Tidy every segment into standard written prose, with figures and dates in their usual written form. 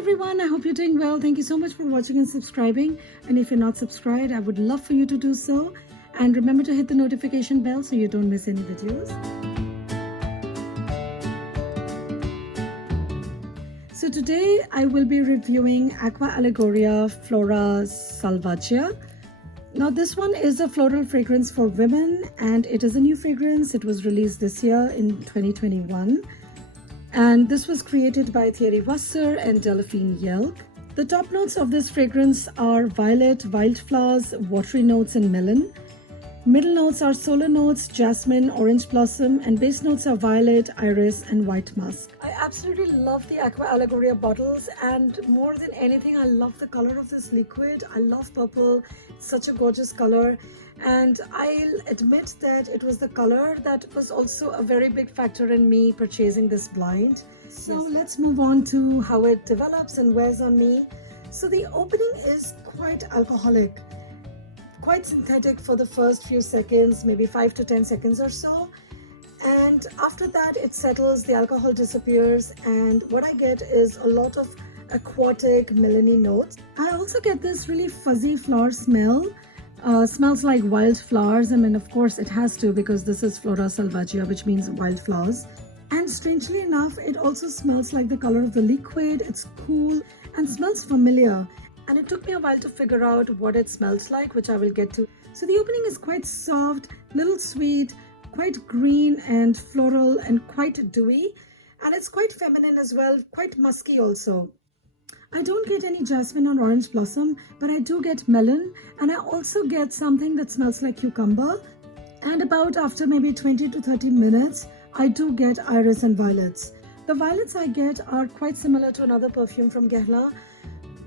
everyone, I hope you're doing well. Thank you so much for watching and subscribing. And if you're not subscribed, I would love for you to do so. And remember to hit the notification bell so you don't miss any videos. So today I will be reviewing Aqua Allegoria Flora Salvaggia. Now this one is a floral fragrance for women and it is a new fragrance. It was released this year in 2021. And this was created by Thierry Wasser and Delphine Yelk. The top notes of this fragrance are violet, wildflowers, watery notes and melon. Middle notes are solar notes, jasmine, orange blossom, and base notes are violet, iris, and white musk. I absolutely love the Aqua Allegoria bottles, and more than anything, I love the color of this liquid. I love purple. It's such a gorgeous color. And I'll admit that it was the color that was also a very big factor in me purchasing this blind. So let's move on to how it develops and wears on me. So the opening is quite alcoholic, quite synthetic for the first few seconds, maybe 5 to 10 seconds or so. And after that it settles, the alcohol disappears, and what I get is a lot of aquatic melony notes. I also get this really fuzzy flower smell. Smells like wildflowers. I mean, of course it has to, because this is Flora Salvaggia, which means wildflowers. And strangely enough, it also smells like the color of the liquid. It's cool and smells familiar. And it took me a while to figure out what it smells like, which I will get to. So the opening is quite soft, little sweet, quite green and floral and quite dewy. And it's quite feminine as well, quite musky also. I don't get any jasmine or orange blossom, but I do get melon, and I also get something that smells like cucumber. And about after maybe 20 to 30 minutes, I do get iris and violets. The violets I get are quite similar to another perfume from Guerlain,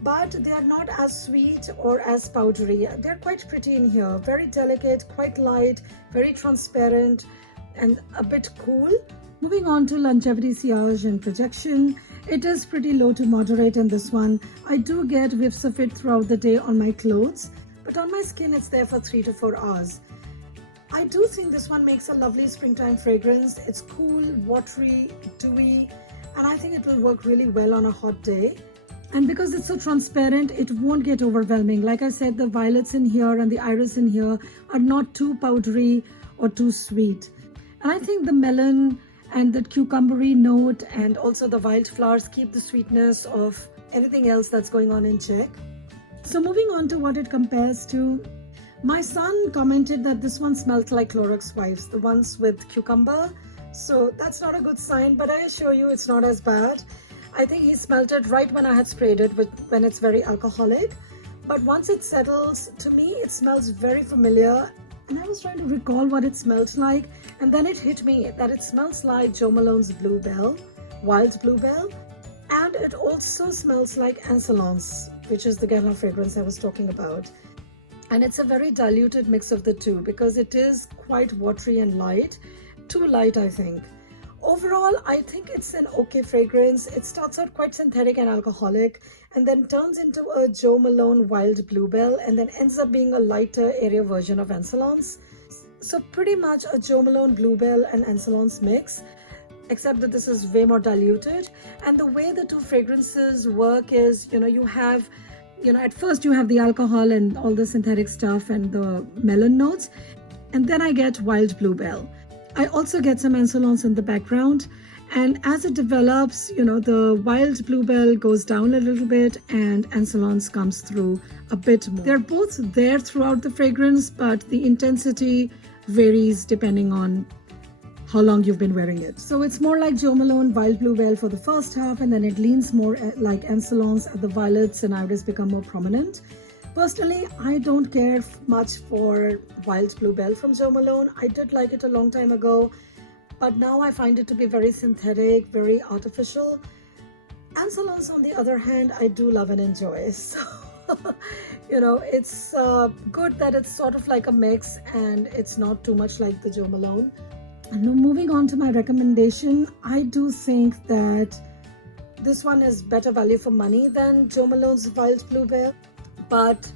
but they are not as sweet or as powdery. They're quite pretty in here, very delicate, quite light, very transparent, and a bit cool. Moving on to longevity, sillage, and projection. It is pretty low to moderate in this one. I do get whiffs of it throughout the day on my clothes, but on my skin it's there for 3 to 4 hours. I do think this one makes a lovely springtime fragrance. It's cool, watery, dewy, and I think it will work really well on a hot day. And because it's so transparent, it won't get overwhelming. Like I said, the violets in here and the iris in here are not too powdery or too sweet. And I think the melon and the cucumbery note and also the wildflowers keep the sweetness of anything else that's going on in check. So moving on to what it compares to, my son commented that this one smelled like Clorox wipes, the ones with cucumber. So that's not a good sign, but I assure you it's not as bad. I think he smelled it right when I had sprayed it when it's very alcoholic. But once it settles, to me it smells very familiar. And I was trying to recall what it smells like, and then it hit me that it smells like Jo Malone's Bluebell, Wild Bluebell, and it also smells like Insolence, which is the Guerlain fragrance I was talking about. And it's a very diluted mix of the two because it is quite watery and light, too light I think. Overall, I think it's an okay fragrance. It starts out quite synthetic and alcoholic and then turns into a Jo Malone Wild Bluebell and then ends up being a lighter, airier version of Insolence. So pretty much a Jo Malone Bluebell and Insolence mix, except that this is way more diluted. And the way the two fragrances work is, you have, at first you have the alcohol and all the synthetic stuff and the melon notes, and then I get Wild Bluebell. I also get some Insolence in the background, and as it develops, the Wild Bluebell goes down a little bit and Insolence comes through a bit more. They're both there throughout the fragrance, but the intensity varies depending on how long you've been wearing it. So it's more like Jo Malone Wild Bluebell for the first half, and then it leans more like Insolence as the violets and iris become more prominent. Personally, I don't care much for Wild Bluebell from Jo Malone. I did like it a long time ago, but now I find it to be very synthetic, very artificial. Insolence, on the other hand, I do love and enjoy. So, it's good that it's sort of like a mix and it's not too much like the Jo Malone. And now moving on to my recommendation, I do think that this one is better value for money than Jo Malone's Wild Bluebell. But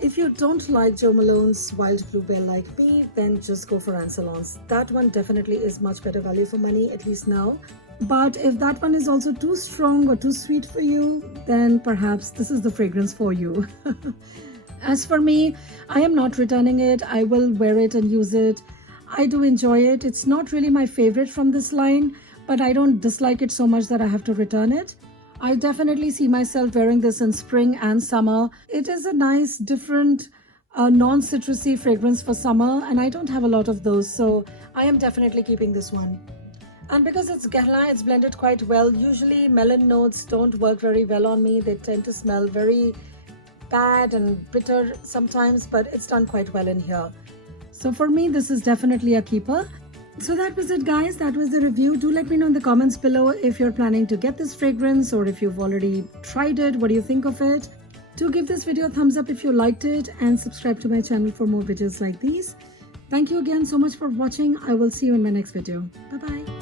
if you don't like Jo Malone's Wild Bluebell like me, then just go for Insolence. That one definitely is much better value for money, at least now. But if that one is also too strong or too sweet for you, then perhaps this is the fragrance for you. As for me, I am not returning it. I will wear it and use it. I do enjoy it. It's not really my favorite from this line, but I don't dislike it so much that I have to return it. I definitely see myself wearing this in spring and summer. It is a nice, different, non-citrusy fragrance for summer, and I don't have a lot of those, so I am definitely keeping this one. And because it's Guerlain, it's blended quite well. Usually melon notes don't work very well on me. They tend to smell very bad and bitter sometimes, but it's done quite well in here. So for me, this is definitely a keeper. So that was it, guys. That was the review. Do let me know in the comments below if you're planning to get this fragrance or if you've already tried it. What do you think of it? Do give this video a thumbs up if you liked it and subscribe to my channel for more videos like these. Thank you again so much for watching. I will see you in my next video. Bye-bye.